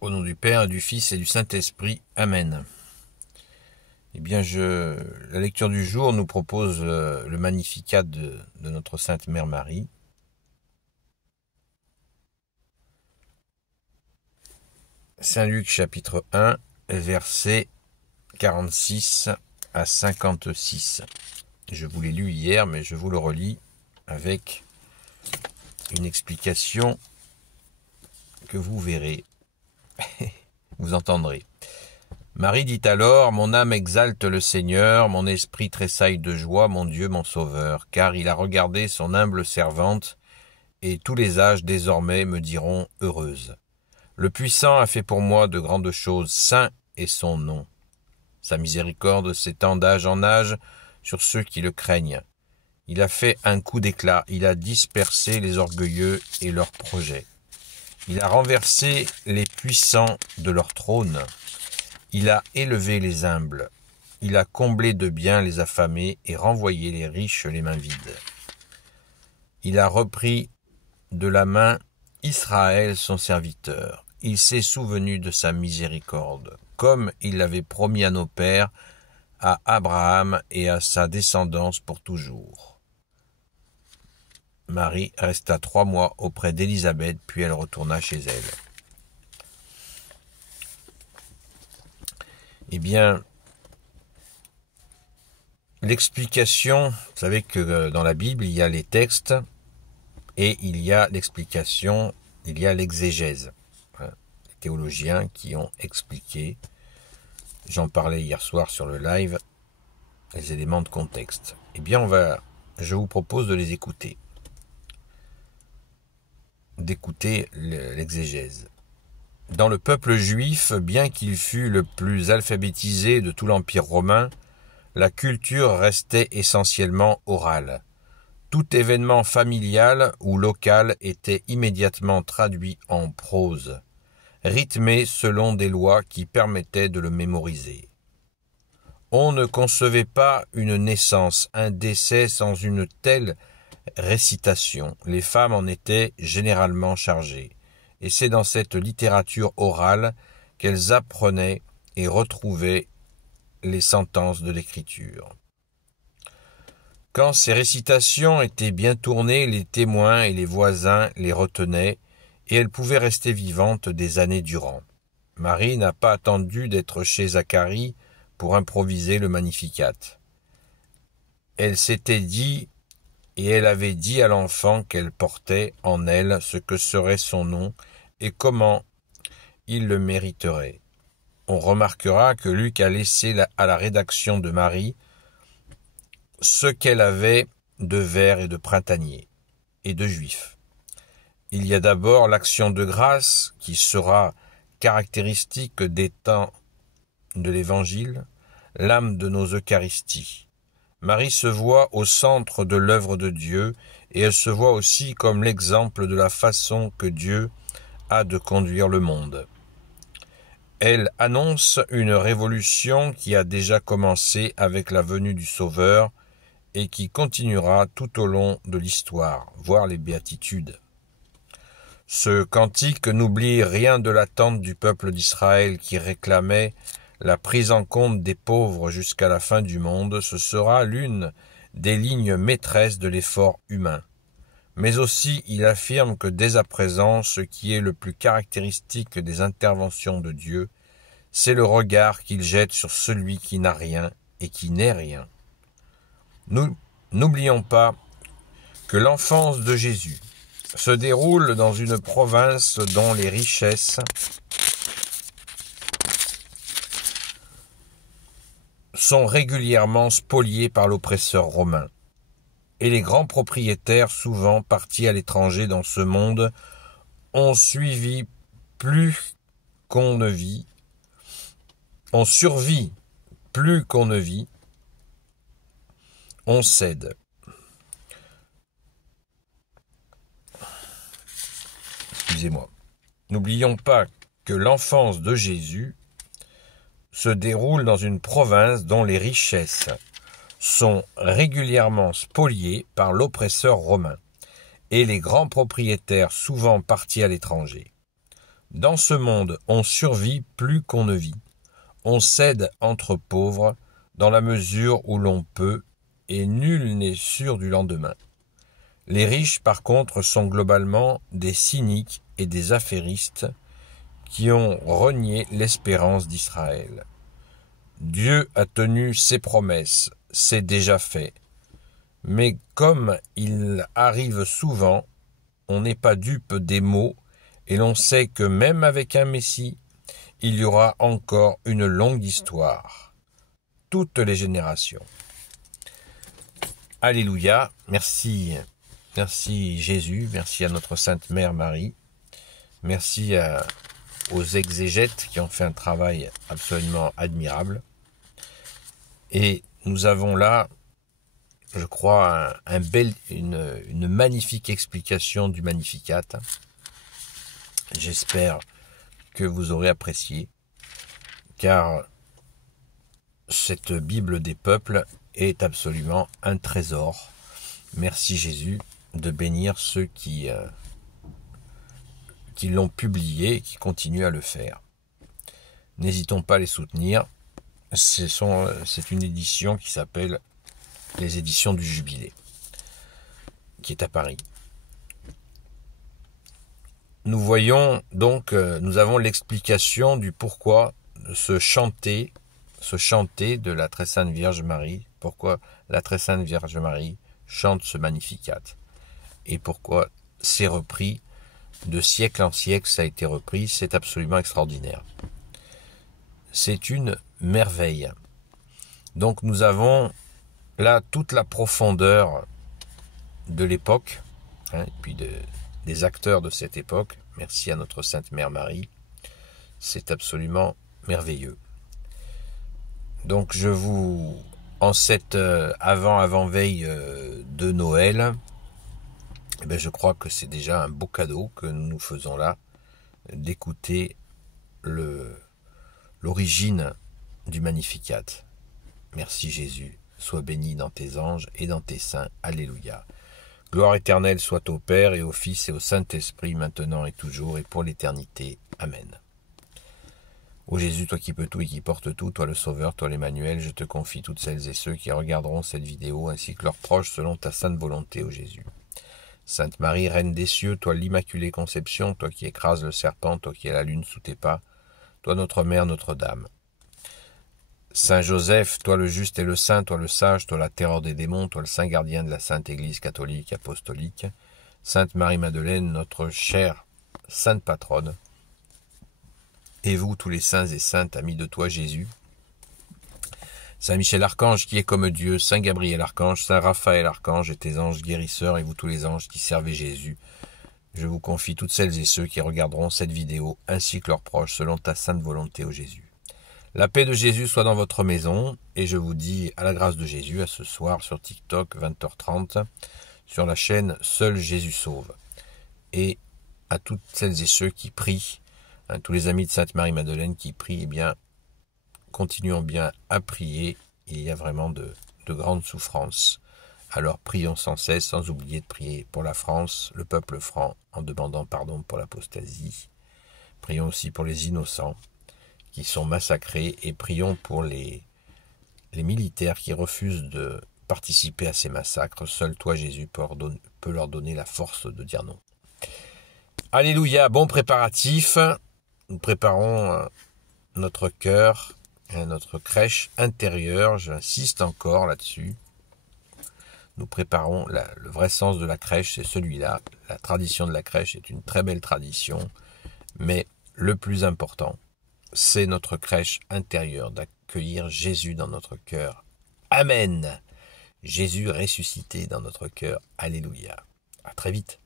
Au nom du Père, du Fils et du Saint-Esprit. Amen. Eh bien, la lecture du jour nous propose le Magnificat de notre Sainte Mère Marie. Saint Luc chapitre 1, versets 46 à 56. Je vous l'ai lu hier, mais je vous le relis avec une explication que vous verrez, vous entendrez. Marie dit alors, « Mon âme exalte le Seigneur, mon esprit tressaille de joie, mon Dieu, mon Sauveur, car il a regardé son humble servante, et tous les âges désormais me diront heureuse. Le Puissant a fait pour moi de grandes choses, saint est son nom. Sa miséricorde s'étend d'âge en âge sur ceux qui le craignent. Il a fait un coup d'éclat, il a dispersé les orgueilleux et leurs projets. Il a renversé les puissants de leur trône. Il a élevé les humbles. Il a comblé de biens les affamés et renvoyé les riches les mains vides. Il a repris de la main Israël son serviteur. Il s'est souvenu de sa miséricorde, comme il l'avait promis à nos pères, à Abraham et à sa descendance pour toujours. » Marie resta 3 mois auprès d'Élisabeth, puis elle retourna chez elle. Eh bien, l'explication, vous savez que dans la Bible, il y a les textes et il y a l'explication, il y a l'exégèse. Les théologiens qui ont expliqué, j'en parlais hier soir sur le live, les éléments de contexte. Eh bien, je vous propose de les écouter, d'écouter l'exégèse. Dans le peuple juif, bien qu'il fût le plus alphabétisé de tout l'Empire romain, la culture restait essentiellement orale. Tout événement familial ou local était immédiatement traduit en prose, rythmé selon des lois qui permettaient de le mémoriser. On ne concevait pas une naissance, un décès sans une telle récitation. Les femmes en étaient généralement chargées. Et c'est dans cette littérature orale qu'elles apprenaient et retrouvaient les sentences de l'écriture. Quand ces récitations étaient bien tournées, les témoins et les voisins les retenaient, et elles pouvaient rester vivantes des années durant. Marie n'a pas attendu d'être chez Zacharie pour improviser le Magnificat. Elle s'était dit, et elle avait dit à l'enfant qu'elle portait en elle ce que serait son nom, et comment il le mériterait. On remarquera que Luc a laissé à la rédaction de Marie ce qu'elle avait de vers et de printanier et de juif. Il y a d'abord l'action de grâce qui sera caractéristique des temps de l'Évangile, l'âme de nos Eucharisties. Marie se voit au centre de l'œuvre de Dieu et elle se voit aussi comme l'exemple de la façon que Dieu a de conduire le monde. Elle annonce une révolution qui a déjà commencé avec la venue du Sauveur et qui continuera tout au long de l'histoire, voire les béatitudes. Ce cantique n'oublie rien de l'attente du peuple d'Israël qui réclamait la prise en compte des pauvres jusqu'à la fin du monde. Ce sera l'une des lignes maîtresses de l'effort humain. Mais aussi, il affirme que dès à présent, ce qui est le plus caractéristique des interventions de Dieu, c'est le regard qu'il jette sur celui qui n'a rien et qui n'est rien. Nous n'oublions pas que l'enfance de Jésus se déroule dans une province dont les richesses sont régulièrement spoliées par l'oppresseur romain. Et les grands propriétaires, souvent partis à l'étranger dans ce monde, ont survi plus qu'on ne vit, on cède. Excusez-moi. N'oublions pas que l'enfance de Jésus se déroule dans une province dont les richesses sont régulièrement spoliées par l'oppresseur romain et les grands propriétaires souvent partis à l'étranger. Dans ce monde, on survit plus qu'on ne vit. On cède entre pauvres dans la mesure où l'on peut, et nul n'est sûr du lendemain. Les riches, par contre, sont globalement des cyniques et des affairistes qui ont renié l'espérance d'Israël. Dieu a tenu ses promesses, c'est déjà fait. Mais comme il arrive souvent, on n'est pas dupe des mots et l'on sait que même avec un Messie, il y aura encore une longue histoire. Toutes les générations. Alléluia, merci Jésus, merci à notre Sainte Mère Marie, merci aux exégètes qui ont fait un travail absolument admirable. Et nous avons là, je crois, une magnifique explication du Magnificat. J'espère que vous aurez apprécié, car cette Bible des peuples est absolument un trésor. Merci Jésus de bénir ceux qui l'ont publié et qui continuent à le faire. N'hésitons pas à les soutenir. C'est une édition qui s'appelle les éditions du Jubilé, qui est à Paris. Nous voyons donc, nous avons l'explication du pourquoi de ce chanter de la très sainte Vierge Marie, pourquoi la très sainte Vierge Marie chante ce Magnificat, et pourquoi c'est repris de siècle en siècle, ça a été repris, c'est absolument extraordinaire. C'est une merveille. Donc nous avons là toute la profondeur de l'époque, et puis des acteurs de cette époque. Merci à notre Sainte Mère Marie. C'est absolument merveilleux. Donc je vous, en cette avant-veille de Noël, je crois que c'est déjà un beau cadeau que nous nous faisons là, d'écouter l'origine du Magnificat. Merci Jésus, sois béni dans tes anges et dans tes saints. Alléluia. Gloire éternelle soit au Père et au Fils et au Saint-Esprit, maintenant et toujours et pour l'éternité. Amen. Ô Jésus, toi qui peux tout et qui portes tout, toi le Sauveur, toi l'Emmanuel, je te confie toutes celles et ceux qui regarderont cette vidéo, ainsi que leurs proches, selon ta sainte volonté, ô Jésus. Sainte Marie, Reine des cieux, toi l'Immaculée Conception, toi qui écrases le serpent, toi qui as la lune sous tes pas, toi notre Mère, Notre-Dame. Saint Joseph, toi le juste et le saint, toi le sage, toi la terreur des démons, toi le saint gardien de la Sainte Église catholique apostolique. Sainte Marie-Madeleine, notre chère sainte patronne. Et vous, tous les saints et saintes, amis de toi, Jésus. Saint Michel Archange, qui est comme Dieu, Saint Gabriel Archange, Saint Raphaël Archange, et tes anges guérisseurs, et vous tous les anges qui servez Jésus. Je vous confie toutes celles et ceux qui regarderont cette vidéo, ainsi que leurs proches, selon ta sainte volonté, ô Jésus. La paix de Jésus soit dans votre maison, et je vous dis à la grâce de Jésus, à ce soir sur TikTok, 20h30, sur la chaîne Seul Jésus Sauve. Et à toutes celles et ceux qui prient, tous les amis de Sainte Marie-Madeleine qui prient, continuons bien à prier. Il y a vraiment de grandes souffrances. Alors prions sans cesse, sans oublier de prier pour la France, le peuple franc, en demandant pardon pour l'apostasie. Prions aussi pour les innocents qui sont massacrés, et prions pour les militaires qui refusent de participer à ces massacres. Seul toi, Jésus, peut leur donner la force de dire non. Alléluia, bon préparatif. Nous préparons notre cœur, notre crèche intérieure, j'insiste encore là-dessus. Nous préparons le vrai sens de la crèche, c'est celui-là. La tradition de la crèche est une très belle tradition, mais le plus important, c'est notre crèche intérieure, d'accueillir Jésus dans notre cœur. Amen. Jésus ressuscité dans notre cœur. Alléluia. À très vite.